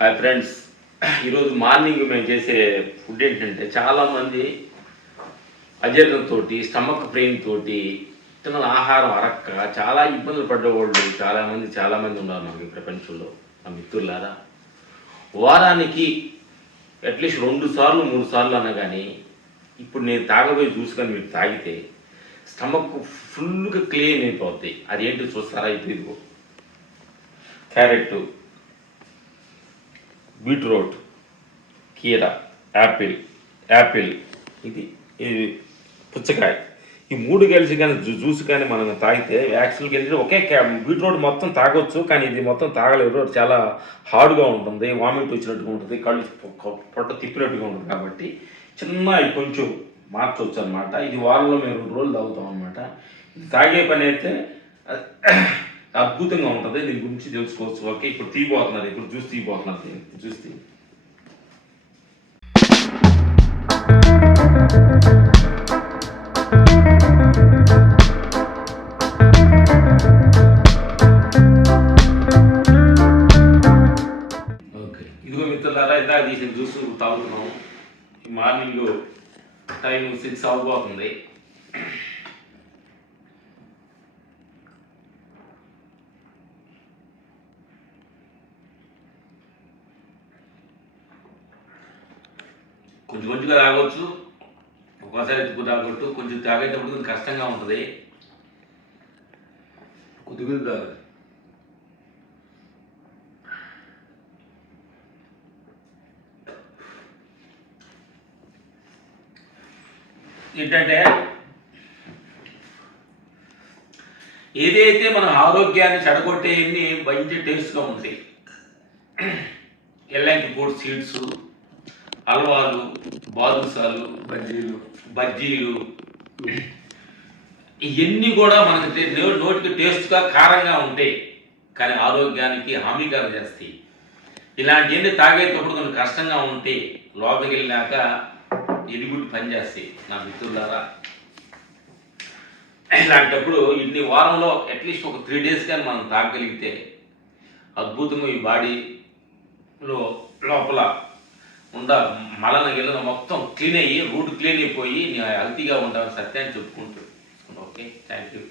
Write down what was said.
Hi friends. ఈరోజు morning మేము చేసే ఫుడ్ ఏంటంటే చాలామంది అజీర్ణంతో స్టమక్ పెయిన్ తోటి తిన్న ఆహారం అరక్క చాలా ఇబ్బందులు పడ్డవాళ్ళు చాలామంది చాలామంది ఉన్నారు మనకి ఈ ప్రపంచంలో. మా మిత్రులారా వారానికి అట్లీస్ట్ రెండు సార్లు మూడు సార్లు అన్నా కానీ ఇప్పుడు నేను తాగబోయి చూసుకొని మీరు తాగితే స్టమక్ ఫుల్గా క్లీన్ అయిపోతాయి అదేంటి చూస్తారా ఇప్పుడు ఇదిగో. క్యారెట్. బీట్రూట్ కీర యాపిల్ యాపిల్. ఇది ఇది పుచ్చకాయ. ఈ మూడు కలిసి కానీ జూ జ్యూస్ కానీ మనం తాగితే యాక్చువల్గా ఏంటంటే ఒకే క్యా బీట్రూట్ మొత్తం తాగొచ్చు కానీ ఇది మొత్తం తాగలేరు. చాలా హార్డ్గా ఉంటుంది వామిట్ వచ్చినట్టుగా ఉంటుంది కళ్ళు పొట్ట తిప్పినట్టుగా ఉంటుంది కాబట్టి చిన్న ఇది కొంచెం మార్చవచ్చు అనమాట ఇది వారంలో మేము రెండు రోజులు తాగుతాం అనమాట ఇది తాగే పని అయితే అద్భుతంగా ఉంటుంది. దీని గురించి తెలుసుకోవచ్చు. ఓకే ఇప్పుడు తీయబోతున్నారు. ఇప్పుడు జ్యూస్ తీయబోతున్నారు. దీన్ని. జ్యూస్ తీ ఇదిగో మిత్రులారా ఇందాక తీసిన జ్యూస్ తాగుతున్నాం. మార్నింగ్ టైం సిక్స్ అవ్వబోతుంది. కొంచెం కొంచెంగా తాగొచ్చు. ఒక్కోసారి ఎక్కువ తాగొట్టు కొంచెం తాగేటప్పుడు కొంచెం కష్టంగా ఉంటుంది. కొద్ది కొద్ది తాగాలి ఏంటంటే ఏదైతే మన ఆరోగ్యాన్ని చెడగొట్టేయన్ని మంచి టేస్ట్గా ఉంటాయి. ఎల్లంకి పూడ్ సీడ్స్ హల్వాలు బాదుసాలు బజ్జీలు బజ్జీలు. ఇవన్నీ కూడా మనకి నోటికి టేస్ట్గా కారంగా ఉంటాయి కానీ ఆరోగ్యానికి హామీకరం చేస్తాయి. ఇలాంటివన్నీ తాగేటప్పుడు కొంచెం కష్టంగా ఉంటే లోపలికి వెళ్ళినాక ఎలిగుడ్డు పనిచేస్తాయి నా మిత్రులారా. ఇలాంటప్పుడు ఇన్ని వారంలో అట్లీస్ట్ ఒక త్రీ డేస్ కానీ మనం తాగగలిగితే అద్భుతంగా ఈ బాడీలో లోపల ఉండ మలన గిల్లన మొత్తం క్లీన్ అయ్యి రూట్ క్లీన్ అయిపోయి నేను హెల్తీగా ఉంటాను సత్యాన్ని చెప్పుకుంటాడు ఓకే? Thank you